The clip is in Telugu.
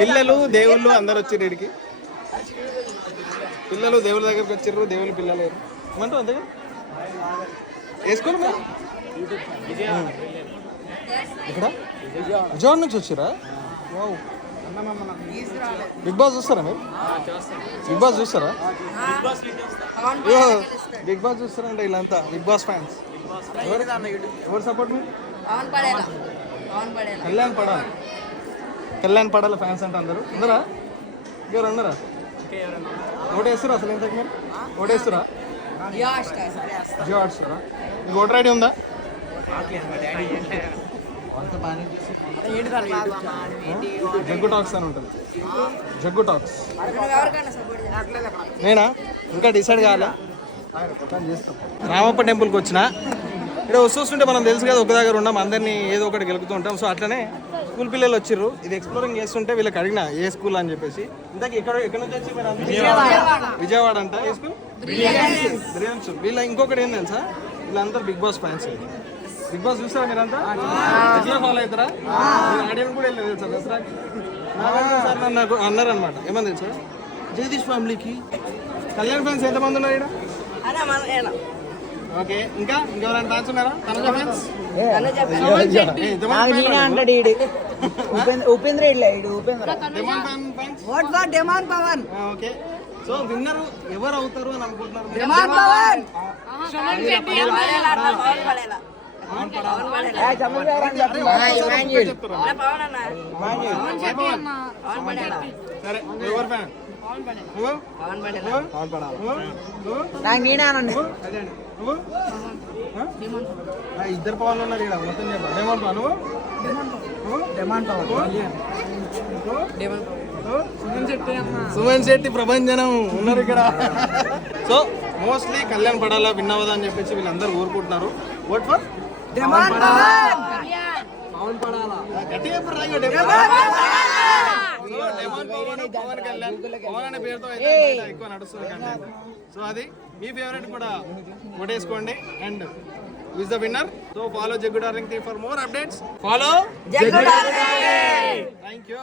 పిల్లలు దేవుళ్ళు అందరు వచ్చారు ఇక్కడికి. పిల్లలు దేవుళ్ళ దగ్గరకు వచ్చారు, దేవుళ్ళు పిల్లలు ఏమంటారు అంతగా వేసుకోండి మరి. ఇక్కడ విజయవాడ నుంచి వచ్చారా? బిగ్ బాస్ చూస్తారా మీరు? బిగ్ బాస్ చూస్తారా? బిగ్ బాస్ చూస్తారంటే వీళ్ళంతా బిగ్ బాస్ ఫ్యాన్స్. ఎవరు సపోర్ట్ మీరు? కళ్యాణ్ పడాల ఫ్యాన్స్ అంటే అందరూ ఉన్నారా? ఎవరు ఉన్నారా? ఓటేస్తారా అసలు ఇంతకు మీరు? ఓటేస్తారా? జియో హాట్స్టారా? మీకు ఓటర్ ఐడి ఉందా? జగ్గు టాక్స్ అని ఉంటుంది. జగ్గు టాక్స్ నేనా ఇంకా డిసైడ్ కావాలా. రామప్ప టెంపుల్కి వచ్చిన ఇక్కడ వస్తుంటే మనం తెలుసు కదా ఒక దగ్గర ఉన్నాం, అందరినీ ఏదో ఒకటి గెలుపుతూ ఉంటాం. సో అట్లనే స్కూల్ పిల్లలు వచ్చిర్రు, ఇది ఎక్స్ప్లోరింగ్ చేస్తుంటే వీళ్ళకి అడిగిన ఏ స్కూల్ అని చెప్పేసి. ఇంతకీ ఎక్కడ నుంచి వచ్చి మీరు? విజయవాడ అంట. ఏ స్కూల్? బ్రిలియన్స్. వీళ్ళ ఇంకొకటి ఏం తెలుసా, వీళ్ళందరూ big boss fans. Big boss చూస్తారా మీరంతా? రెగ్యులర్ ఫాలో అవుతారా? ఆడియన్స్ కూడా వెళ్ళలేదు తెలుసా దసరాకి? సార్ నాకు అన్నారు అనమాట. ఏమని తెలుసా, జగదీష్ ఫ్యామిలీకి కళ్యాణ్ ఫ్యాన్స్ ఎంతమంది ఉన్నారు ఇక్కడ? ఓకే, ఇంకా ఇంకెవరైనా ఫ్యాన్స్ ఉన్నారా? Tanuja fans? Okay, so winner ఎవరు అవుతారు అని అనుకుంటున్నారు? సరే, ఎవరు ఫ్యాన్? ఇద్దరు పవన్లు ఉన్నారు ఇక్కడ, మొత్తం చెప్పా. నువ్వు సుమన్ శెట్టి ప్రభంజనం ఉన్నారు ఇక్కడ. సో మోస్ట్లీ కళ్యాణ్ పడాలా విన్ అవ్వదా అని చెప్పేసి వీళ్ళందరూ కోరుకుంటున్నారు. ఓట్ ఫర్ పవన్ పడాలా. గట్టిగా పవన్ కళ్యాణ్, పవన్ అనే పేరుతో అయితే ఎక్కువ నడుస్తుంది కంటెంట్. సో అది మీ ఫేవరెట్ కూడా ఓటేసుకోండి. And who is the winner? So follow Jaggu Darling for more updates. Follow Jaggu Darling. Thank you.